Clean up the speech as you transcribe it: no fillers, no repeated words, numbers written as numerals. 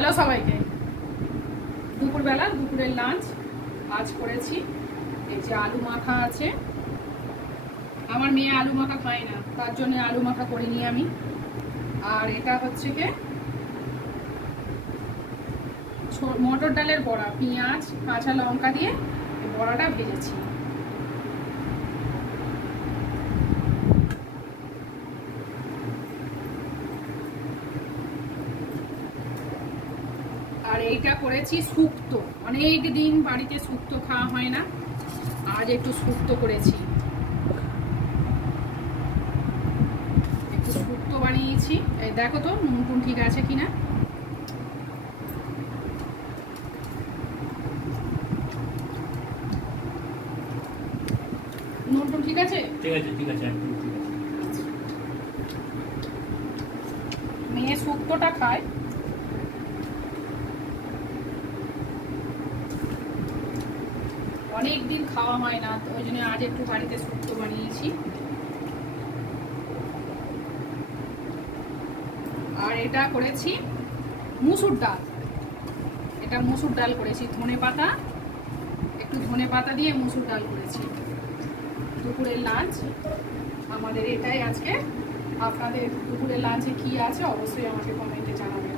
Hello সবাইকে। দুপুরবেলা দুপুরের লাঞ্চ আজ করেছি। এই যে আলু মাখা আছে, আমার মেয়ে আলু মাখা খায় না, তার জন্য আলু মাখা করিনি আমি। আর এটা হচ্ছে কি মটর ডালের বড়া, পেঁয়াজ কাঁচা লঙ্কা দিয়ে বড়াটা ভেজেছি। আর এইটা করেছি শুক্তো, অনেক দিন বাড়িতে শুক্তো খাওয়া হয় না, আজ একটু শুক্তো করেছি। একটু শুক্তো বানিয়েছি, এই দেখো তো নুন টুন ঠিক আছে কিনা। নুন টুন ঠিক আছে? ঠিক আছে, ঠিক আছে, একদম ঠিক আছে। মেয়ে শুক্তোটা খায়। অনেক দিন খাওয়া হয় না, ওই জন্য আজ একটু বাড়িতে শুক্তো বানিয়েছি। আর এটা করেছি মুসুর ডাল, এটা মুসুর ডাল করেছি, ধনে পাতা, একটু ধনে পাতা দিয়ে মুসুর ডাল করেছি। দুপুরের লাঞ্চ আমাদের এটাই আজকে। আপনাদের দুপুরের লাঞ্চে কি আছে অবশ্যই আমাকে কমেন্টে জানাবেন।